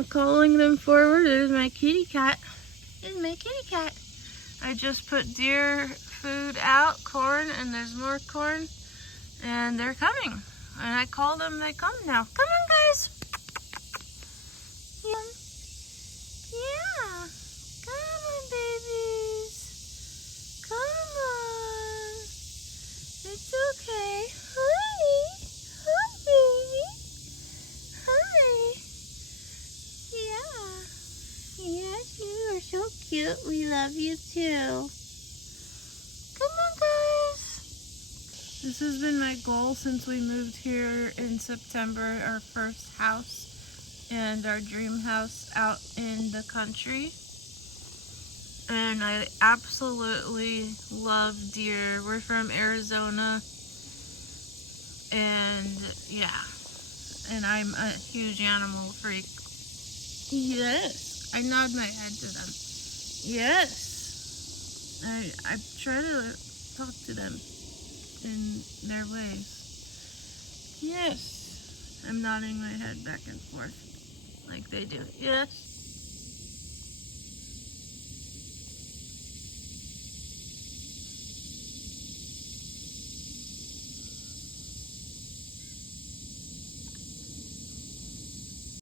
I'm calling them forward. There's my kitty cat. There's my kitty cat. I just put deer food out, corn, and there's more corn. And they're coming. And I call them, they come now. Come on, guys. Yeah. Yeah. Come on, babies. Come on. It's okay. Hi. Hi, baby. Hi. Yeah. Yes, you are so cute. We love you too. Come on, guys. This has been my goal since we moved here in September, our first house and our dream house out in the country. And I absolutely love deer. We're from Arizona, and yeah, and I'm a huge animal freak. Yes, I nod my head to them. Yes, I try to talk to them in their ways. Yes, I'm nodding my head back and forth like they do. Yes.